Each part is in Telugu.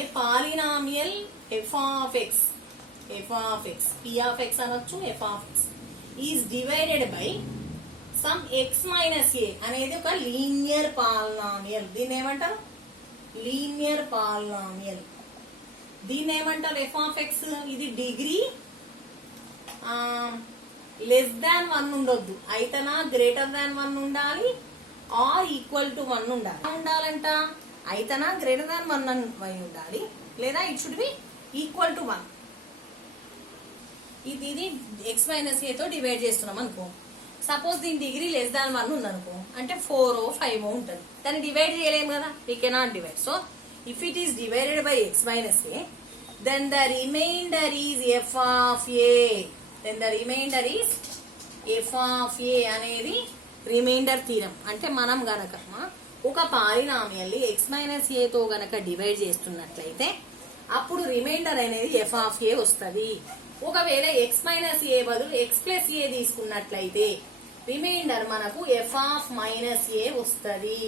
A polynomial F of X p of x అనొచ్చు f of x is divided by some x minus a అనేది ఒక లీనియర్ పాలినామియల్. దీన్ని ఏమంటారు? Linear polynomial. దీన్ని ఏమంటారు? f of x. ఇది డిగ్రీ లెస్ దాన్ 1 ఉండొద్దు, అయితేనా గ్రేటర్ దాన్ 1 ఉండాలి ఆర్ ఈక్వల్ టు 1 ఉండాలి. ఉండాలంట అయితేనా గ్రేటర్ దాన్ 1 ఉండాలి, లేదా it should be equal to 1. ఇది ఎక్స్ మైనస్ ఏ తో డివైడ్ చేస్తున్నాం అనుకో. సపోజ్ దీని డిగ్రీ లెస్ దాన్ 1 ఉందనుకో, అంటే 4 5 ఉంటుంది. దాన్ని డివైడ్ చేయలేము కదా, we cannot divide. So if it is divided by x minus a, then the remainder is f of a. F of a అనేది రిమైండర్ థీరం. అంటే మనం గనక ఒక పాలినామియల్ ఎక్స్ మైనస్ ఏ తో గనక డివైడ్ చేస్తున్నట్లయితే అప్పుడు రిమైండర్ అనేది ఎఫ్ ఆఫ్ ఏ వస్తుంది. ఒకవేళ ఎక్స్ మైనస్ ఏ బదులు ఎక్స్ ప్లస్ ఏ తీసుకున్నట్లయితే రిమైండర్ మనకు ఎఫ్ ఆఫ్ మైనస్ ఏ వస్తుంది.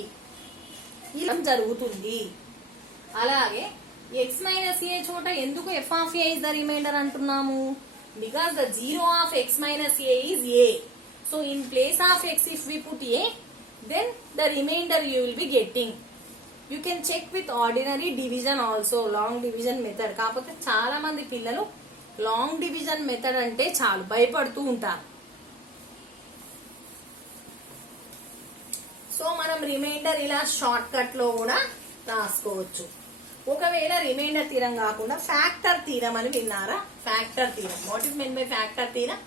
ఇలా జరుగుతుంది. అలాగే ఎక్స్ మైనస్ ఏ చోట ఎందుకు f of a is the remainder అంటున్నాము? Because the zero of x minus a is a. So in place of x if we put a, then the remainder you will be getting. You can check with ordinary division also, long division method. కాకపోతే చాలా మంది పిల్లలు లాంగ్ డివిజన్ మెథడ్ అంటే చాలు భయపడుతూ ఉంటారు. సో మనం రిమైండర్ ఇలా షార్ట్ కట్ లో కూడా రాసుకోవచ్చు. ఒకవేళ రిమైండర్ థీరం కాకుండా ఫ్యాక్టర్ థీరం అని విన్నారా? Factor theorem. What is mean bi factor theorem?